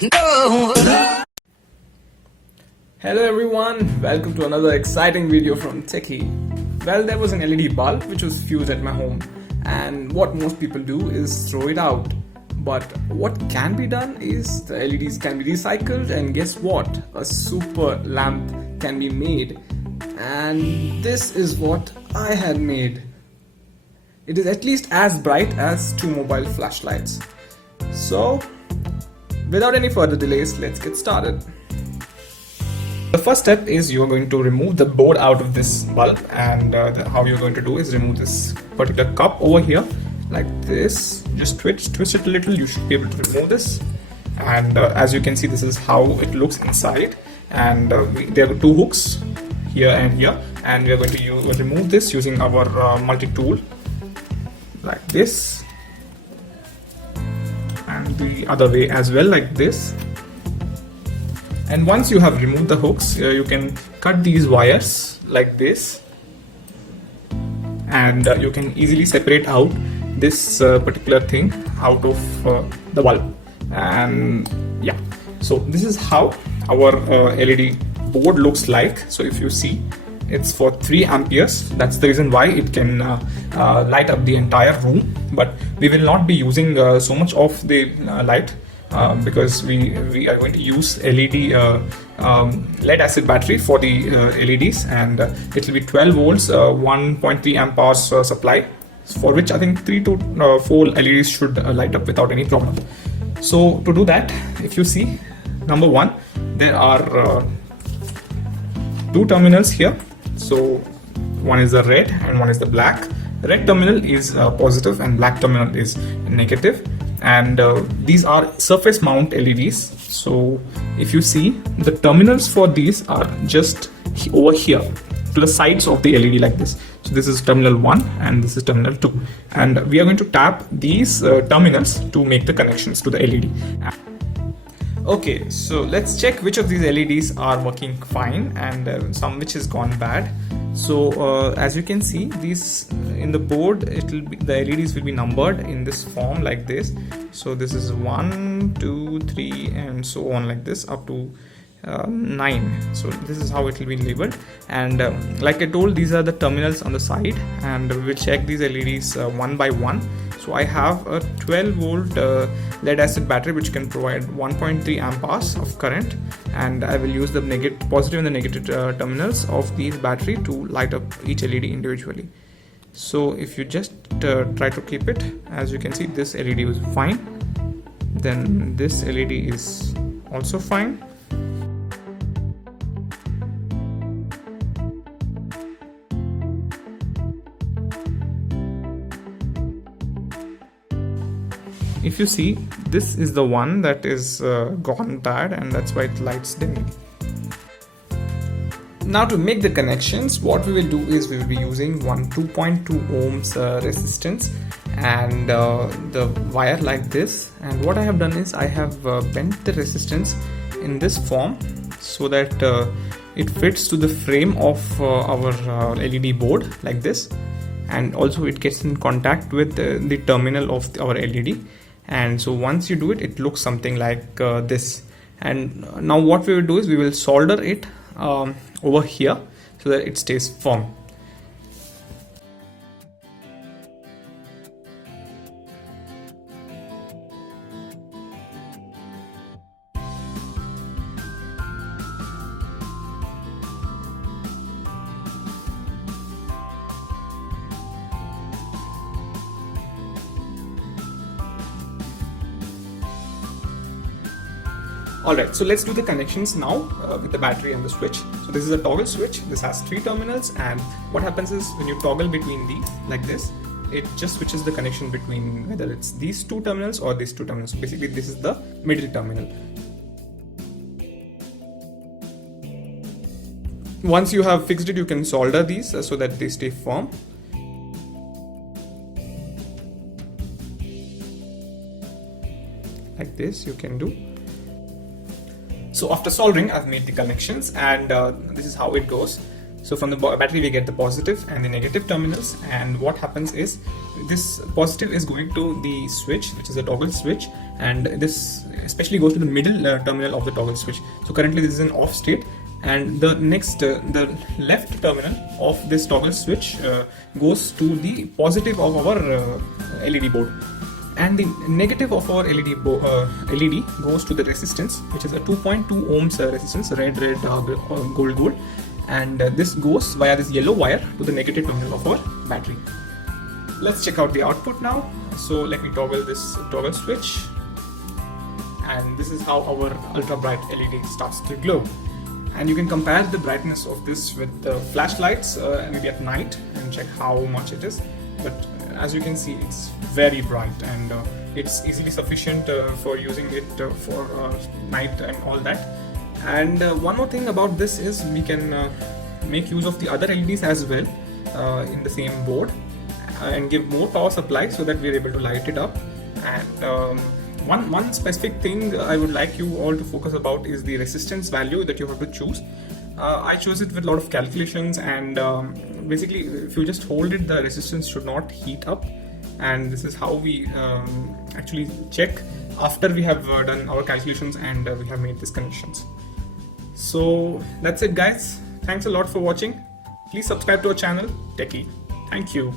Hello everyone, welcome to another exciting video from Teche. Well, there was an LED bulb which was fused at my home, and what most people do is throw it out. But what can be done is the LEDs can be recycled, and guess what? A super lamp can be made. And this is what I had made. It is at least as bright as two mobile flashlights. So, without any further delays, let's get started. The first step is you're going to remove the board out of this bulb, and how you're going to do is remove this particular cup over here like this. Just twist it a little. You should be able to remove this, and as you can see, this is how it looks inside. And there are two hooks here and here, and we are going to remove this using our multi-tool like this, and the other way as well like this. And once you have removed the hooks, you can cut these wires like this, and you can easily separate out this particular thing out of the bulb. And yeah, so this is how our LED board looks like. So if you see, it's for 3 amperes. That's the reason why it can light up the entire room. But we will not be using so much of the light because we are going to use LED lead acid battery for the LEDs, and it will be 12 volts 1.3 amp hours supply, for which I think 3 to 4 LEDs should light up without any problem. So to do that, if you see, number one, there are 2 terminals here. So one is the red and one is the black. The red terminal is positive and black terminal is negative. And these are surface mount LEDs. So if you see, the terminals for these are just over here to the sides of the LED like this. So this is terminal 1 and this is terminal 2, and we are going to tap these terminals to make the connections to the LED. Okay, so let's check which of these LEDs are working fine and some which has gone bad. So as you can see, these in the board, the LEDs will be numbered in this form like this. So this is 1, 2, 3 and so on like this up to 9. So this is how it will be labeled. And like I told, these are the terminals on the side, and we will check these LEDs one by one. So I have a 12 volt lead acid battery which can provide 1.3 amp hours of current, and I will use the positive and the negative terminals of these battery to light up each LED individually. So if you just try to keep it, as you can see, this LED was fine, then this LED is also fine. If you see, this is the one that is gone bad, and that's why it lights dimming. Now to make the connections, what we will do is we will be using one 2.2 ohms resistance and the wire like this. And what I have done is I have bent the resistance in this form so that it fits to the frame of our LED board like this, and also it gets in contact with the terminal of our LED. And so once you do it, it looks something like this. And now what we will do is we will solder it over here so that it stays firm. Alright, so let's do the connections now with the battery and the switch. So this is a toggle switch. This has 3 terminals, and what happens is when you toggle between these like this, it just switches the connection between whether it's these 2 terminals or these 2 terminals. So basically this is the middle terminal. Once you have fixed it, you can solder these so that they stay firm. Like this you can do. So after soldering, I've made the connections, and this is how it goes. So from the battery we get the positive and the negative terminals, and what happens is this positive is going to the switch, which is a toggle switch, and this especially goes to the middle terminal of the toggle switch. So currently this is an off state, and the next the left terminal of this toggle switch goes to the positive of our LED board, and the negative of our LED goes to the resistance, which is a 2.2 ohms resistance, red gold, and this goes via this yellow wire to the negative terminal of our battery. Let's check out the output now. So let me toggle this toggle switch, and this is how our UltraBright LED starts to glow. And you can compare the brightness of this with the flashlights maybe at night and check how much it is. But as you can see, it's very bright, and it's easily sufficient for using it for night and all that. And one more thing about this is we can make use of the other LEDs as well in the same board and give more power supply so that we're able to light it up. And one specific thing I would like you all to focus about is the resistance value that you have to choose. I chose it with a lot of calculations, and basically if you just hold it, the resistance should not heat up, and this is how we actually check after we have done our calculations and we have made these connections. So that's it, guys. Thanks a lot for watching. Please subscribe to our channel, Teche. Thank you.